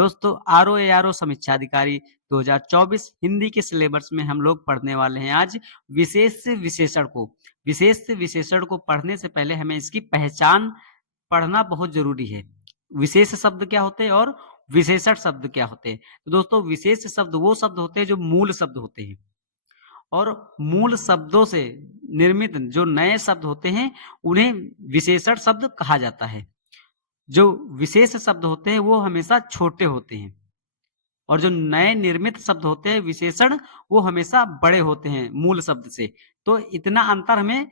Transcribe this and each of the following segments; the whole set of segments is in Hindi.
दोस्तों आरओ समीक्षा अधिकारी 2024 हिंदी के सिलेबस में हम लोग पढ़ने वाले हैं आज विशेष विशेषण को। विशेष विशेषण को पढ़ने से पहले हमें इसकी पहचान पढ़ना बहुत जरूरी है। विशेष शब्द क्या होते हैं और विशेषण शब्द क्या होते हैं। तो दोस्तों विशेष शब्द वो शब्द होते हैं जो मूल शब्द होते हैं और मूल शब्दों से निर्मित जो नए शब्द होते हैं उन्हें विशेषण शब्द कहा जाता है। जो विशेष शब्द होते हैं वो हमेशा छोटे होते हैं और जो नए निर्मित शब्द होते हैं विशेषण वो हमेशा बड़े होते हैं मूल शब्द से। तो इतना अंतर हमें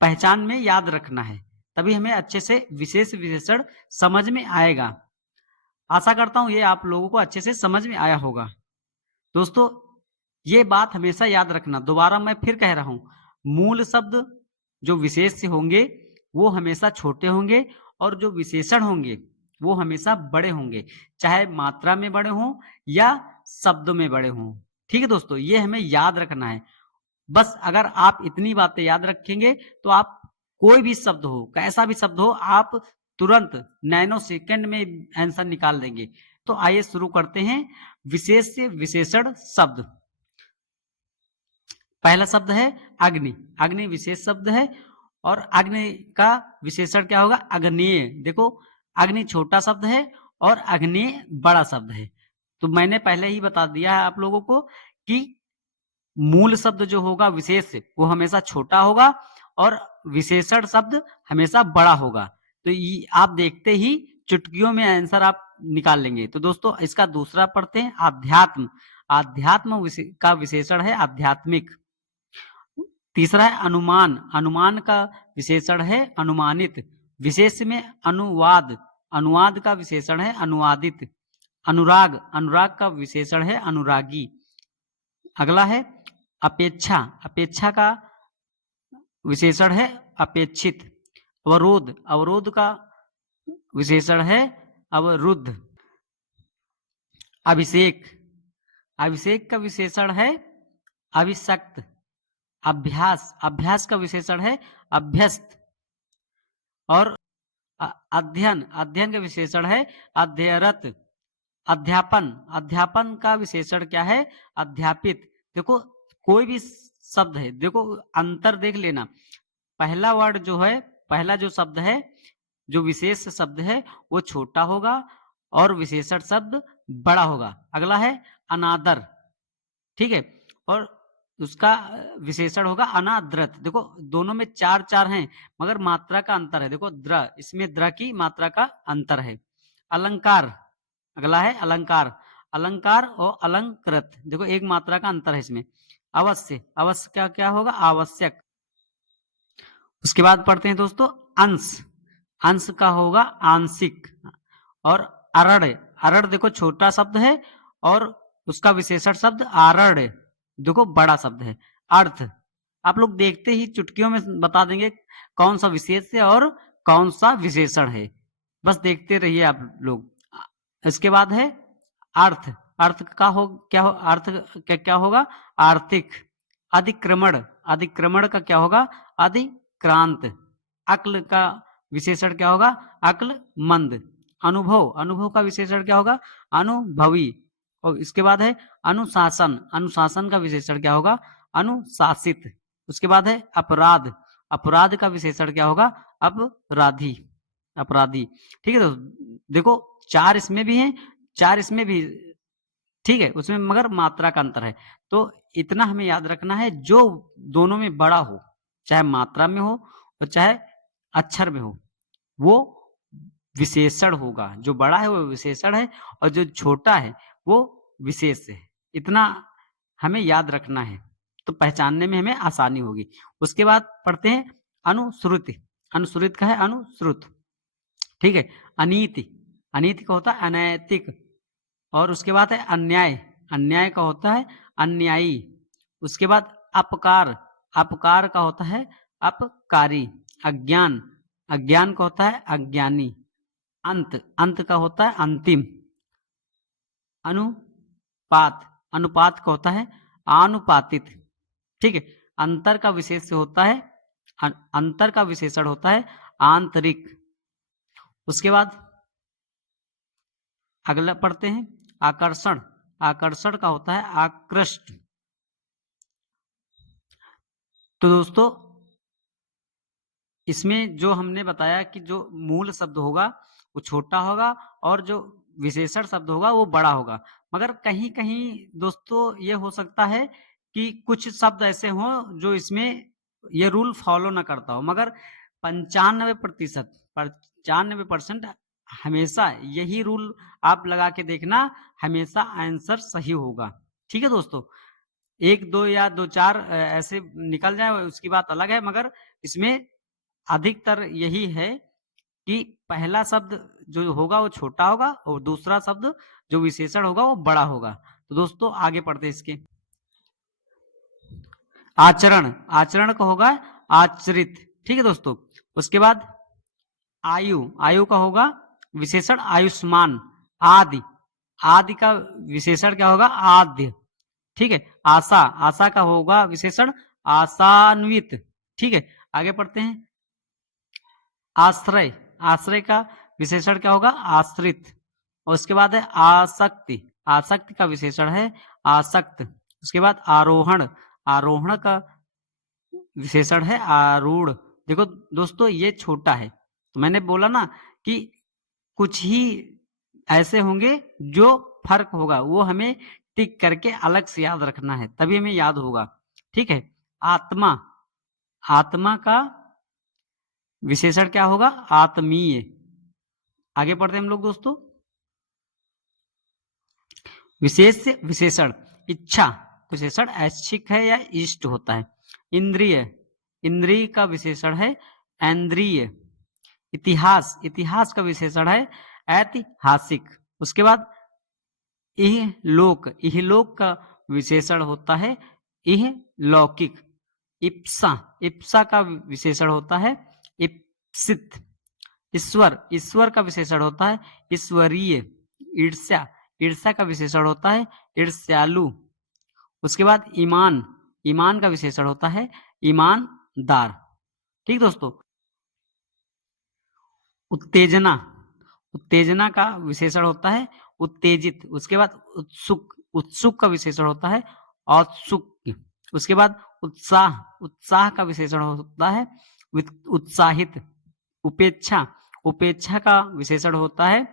पहचान में याद रखना है, तभी हमें अच्छे से विशेष विशेषण समझ में आएगा। आशा करता हूं ये आप लोगों को अच्छे से समझ में आया होगा। दोस्तों ये बात हमेशा याद रखना, दोबारा मैं फिर कह रहा हूं, मूल शब्द जो विशेष से होंगे वो हमेशा छोटे होंगे और जो विशेषण होंगे वो हमेशा बड़े होंगे, चाहे मात्रा में बड़े हों या शब्द में बड़े हों। ठीक है दोस्तों, ये हमें याद रखना है। बस अगर आप इतनी बातें याद रखेंगे तो आप कोई भी शब्द हो, कैसा भी शब्द हो, आप तुरंत नैनो सेकंड में आंसर निकाल देंगे। तो आइए शुरू करते हैं विशेष से विशेषण शब्द। पहला शब्द है अग्नि। अग्नि विशेष शब्द है और अग्नि का विशेषण क्या होगा? अग्नेय। देखो अग्नि छोटा शब्द है और अग्नेय बड़ा शब्द है। तो मैंने पहले ही बता दिया है आप लोगों को कि मूल शब्द जो होगा विशेष वो हमेशा छोटा होगा और विशेषण शब्द हमेशा बड़ा होगा। तो ये आप देखते ही चुटकियों में आंसर आप निकाल लेंगे। तो दोस्तों इसका दूसरा पढ़ते हैं आध्यात्म। आध्यात्म का विशेषण है आध्यात्मिक। तीसरा है अनुमान। अनुमान का विशेषण है अनुमानित। विशेष में अनुवाद। अनुवाद का विशेषण है अनुवादित। अनुराग। अनुराग का विशेषण है अनुरागी। अगला है अपेक्षा। अपेक्षा का विशेषण है अपेक्षित। अवरोध। अवरोध का विशेषण है अवरुद्ध। अभिषेक। अभिषेक का विशेषण है अभिषक्त। अभ्यास। अभ्यास का विशेषण है अभ्यस्त। और अध्ययन। अध्ययन का विशेषण है अध्ययनरत। अध्यापन। अध्यापन का विशेषण क्या है? अध्यापित। देखो कोई भी शब्द है, देखो अंतर देख लेना। पहला वर्ड जो है, पहला जो शब्द है, जो विशेष शब्द है वो छोटा होगा और विशेषण शब्द बड़ा होगा। अगला है अनादर। ठीक है, और उसका विशेषण होगा अनाद्रत। देखो दोनों में चार चार हैं मगर मात्रा का अंतर है। देखो द्र, इसमें द्र की मात्रा का अंतर है। अलंकार। अगला है अलंकार। अलंकार और अलंकृत, देखो एक मात्रा का अंतर है इसमें। अवश्य। अवश्य क्या क्या होगा? आवश्यक। उसके बाद पढ़ते हैं दोस्तों अंश। अंश का होगा आंशिक। और अरड़। अरड़ देखो छोटा शब्द है और उसका विशेषण शब्द आरण्य, देखो बड़ा शब्द है। अर्थ। आप लोग देखते ही चुटकियों में बता देंगे कौन सा विशेष है और कौन सा विशेषण है, बस देखते रहिए आप लोग। इसके बाद है अर्थ। अर्थ का हो क्या हो? अर्थ क्या क्या होगा? आर्थिक। अधिक्रमण। अधिक्रमण का क्या होगा? अधिक्रांत। अक्ल का विशेषण क्या होगा? अक्लमंद। अनुभव। अनुभव का विशेषण क्या होगा? अनुभवी। और इसके बाद है अनुशासन। अनुशासन का विशेषण क्या होगा? अनुशासित। उसके बाद है अपराध। अपराध का विशेषण क्या होगा? अपराधी। अपराधी। ठीक है दोस्तों, देखो चार इसमें भी हैं, चार इसमें भी, ठीक है, उसमें मगर मात्रा का अंतर है। तो इतना हमें याद रखना है, जो दोनों में बड़ा हो, चाहे मात्रा में हो और चाहे अक्षर में हो, वो विशेषण होगा। जो बड़ा है वो विशेषण है और जो छोटा है वो विशेष है। इतना हमें याद रखना है तो पहचानने में हमें आसानी होगी। उसके बाद पढ़ते हैं अनुश्रुति। अनुश्रुत का है अनुश्रुत। ठीक है, अनीति। अनीति का होता है अनैतिक। और उसके बाद है अन्याय। अन्याय का होता है अन्यायी। उसके बाद अपकार। अपकार का होता है अपकारी। अज्ञान। अज्ञान का होता है अज्ञानी। अंत। अंत का होता है अंतिम। अनुपात। अनुपात का होता है आनुपातित। ठीक है, अंतर का विशेष होता है, अंतर का विशेषण होता है आंतरिक। उसके बाद अगला पढ़ते हैं आकर्षण। आकर्षण का होता है आकृष्ट। तो दोस्तों इसमें जो हमने बताया कि जो मूल शब्द होगा वो छोटा होगा और जो विशेषण शब्द होगा वो बड़ा होगा। मगर कहीं कहीं दोस्तों ये हो सकता है कि कुछ शब्द ऐसे हों जो इसमें ये रूल फॉलो ना करता हो, मगर 95% हमेशा यही रूल आप लगा के देखना, हमेशा आंसर सही होगा। ठीक है दोस्तों, एक दो या दो चार ऐसे निकल जाए उसकी बात अलग है, मगर इसमें अधिकतर यही है कि पहला शब्द जो होगा वो छोटा होगा और दूसरा शब्द जो विशेषण होगा वो बड़ा होगा। तो दोस्तों आगे पढ़ते हैं इसके। आचरण, आचरण का होगा आचरित। ठीक है दोस्तों, उसके बाद आयु, आयु का होगा विशेषण आयुष्मान। आदि, आदि का विशेषण क्या होगा आद्य। ठीक है, आशा, आशा का होगा विशेषण आशान्वित। ठीक है, आगे पढ़ते हैं। आश्रय, आश्रय का विशेषण क्या होगा आश्रित। और उसके बाद है आसक्ति, आसक्ति का विशेषण है आसक्त। उसके बाद आरोहण, आरोहण का विशेषण है आरूढ़। देखो दोस्तों ये छोटा है, तो मैंने बोला ना कि कुछ ही ऐसे होंगे जो फर्क होगा वो हमें टिक करके अलग से याद रखना है, तभी हमें याद होगा। ठीक है, आत्मा, आत्मा का विशेषण क्या होगा आत्मीय। आगे पढ़ते हैं हम लोग दोस्तों। विशेष विशेषण, इच्छा विशेषण ऐच्छिक है या इष्ट होता है। इंद्रिय, इंद्रिय का विशेषण है ऐन्द्रिय। इतिहास, इतिहास का विशेषण है ऐतिहासिक। उसके बाद इहलोक, इहलोक का विशेषण होता है इहलौकिक। इप्सा, इप्सा का विशेषण होता है इप्सित। ईश्वर, ईश्वर का विशेषण होता है ईश्वरीय। ईर्ष्या, ईर्ष्या का विशेषण होता है ईर्ष्यालु। उसके बाद ईमान, ईमान का विशेषण होता है ईमानदार। ठीक दोस्तों, उत्तेजना, उत्तेजना का विशेषण होता है उत्तेजित। उसके बाद उत्सुक, उत्सुक का विशेषण होता है औत्सुक। उसके बाद उत्साह, उत्साह का विशेषण होता है उत्साहित। उपेक्षा, उपेक्षा का विशेषण होता है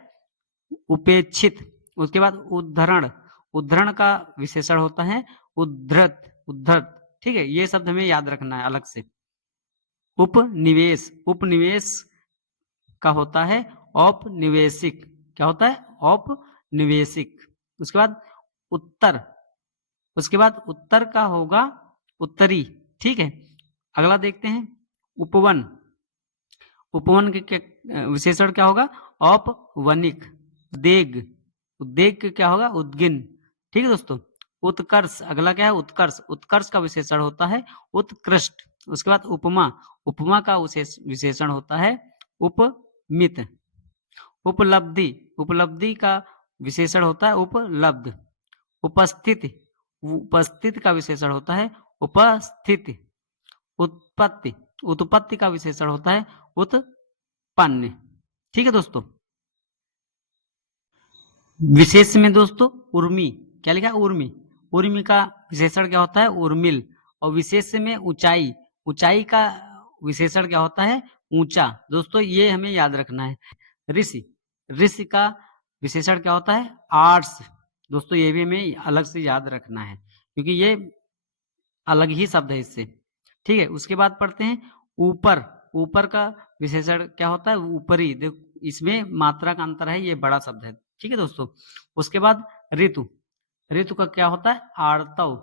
उपेक्षित। उसके बाद उद्धरण, उद्धरण का विशेषण होता है उद्धृत, उद्धृत। ठीक है, ये शब्द हमें याद रखना है अलग से। उपनिवेश, उपनिवेश का होता है औपनिवेशिक। क्या होता है औपनिवेशिक। उसके बाद उत्तर, उसके बाद उत्तर का होगा उत्तरी। ठीक है, अगला देखते हैं उपवन। उपवन के विशेषण क्या होगा औपवनिक। उद्वेग, उद्वेग क्या होगा उद्गिन। ठीक है दोस्तों, उत्कर्ष, अगला क्या है उत्कर्ष। उत्कर्ष का विशेषण होता है उत्कृष्ट। उसके बाद उपमा, उपमा का विशेषण होता है उपमित। उपलब्धि, उपलब्धि का विशेषण होता है उपलब्ध। उपस्थिति, उपस्थिति का विशेषण होता है उपस्थिति। उत्पत्ति, उत्पत्ति का विशेषण होता है उत्पन्न। ठीक है दोस्तों, विशेष में दोस्तों उर्मी, क्या लिखा उर्मी। उर्मी का विशेषण क्या होता है उर्मिल। और विशेष में ऊंचाई, ऊंचाई का विशेषण क्या होता है ऊंचा। दोस्तों ये हमें याद रखना है। ऋषि, ऋषि का विशेषण क्या होता है आर्ट्स। दोस्तों ये भी हमें अलग से याद रखना है क्योंकि ये अलग ही शब्द है इससे। ठीक है, उसके बाद पढ़ते हैं ऊपर। ऊपर का विशेषण क्या होता है ऊपरी। देखो इसमें मात्रा का अंतर है, ये बड़ा शब्द है। ठीक है दोस्तों, उसके बाद ऋतु, ऋतु का क्या होता है आर्तव।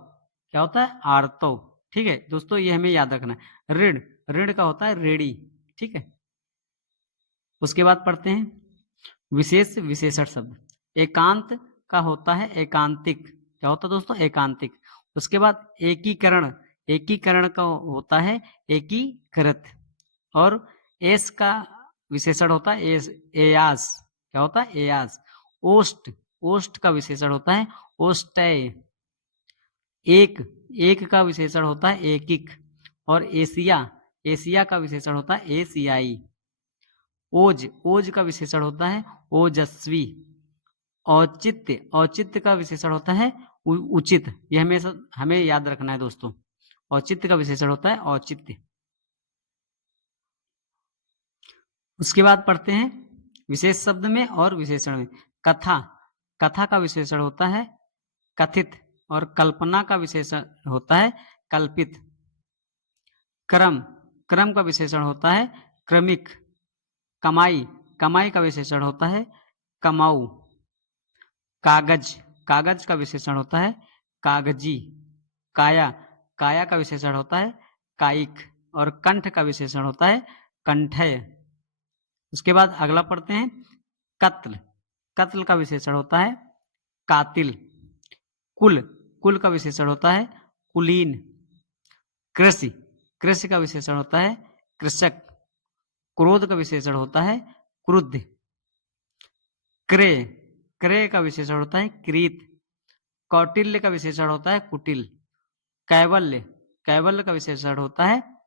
क्या होता है आर्तव। ठीक है दोस्तों, ये हमें याद रखना है। ऋण, ऋण का होता है रेडी। ठीक है, उसके बाद पढ़ते हैं विशेष विशेषण शब्द। एकांत का होता है एकांतिक। क्या होता है दोस्तों एकांतिक। उसके बाद एकीकरण, एकीकरण का होता है एकीकृत। और एस का विशेषण होता है एस, एयास। क्या होता है एयास। ओस्ट, ओस्ट का विशेषण होता है ओस्टय। एक, एक का विशेषण होता है एकिक। और एशिया, एशिया का विशेषण होता है एशियाई। ओज, ओज का विशेषण होता है ओजस्वी। औचित्य, औचित्य का विशेषण होता है उचित। यह हमेशा हमें याद रखना है दोस्तों। औचित्य का विशेषण होता है औचित्य। उसके बाद पढ़ते हैं विशेष शब्द में और विशेषण में। कथा, कथा का विशेषण होता है कथित और कल्पना का विशेषण होता है कल्पित। क्रम, क्रम का विशेषण होता है क्रमिक। कमाई, कमाई का विशेषण होता है कमाऊ। कागज, कागज का विशेषण होता है कागजी। काया, काया का विशेषण होता है कायिक। और कंठ का विशेषण होता है कंठय। उसके बाद अगला पढ़ते हैं कत्ल, कत्ल का विशेषण होता है कातिल। कुल, कुल का विशेषण होता है कुलीन। कृषि, कृषि का विशेषण होता है कृषक। क्रोध का विशेषण होता है क्रुद्ध। क्रय, क्रय का विशेषण होता है क्रीत। कौटिल्य का विशेषण होता है कुटिल। कैवल्य, कैवल्य का विशेषण होता है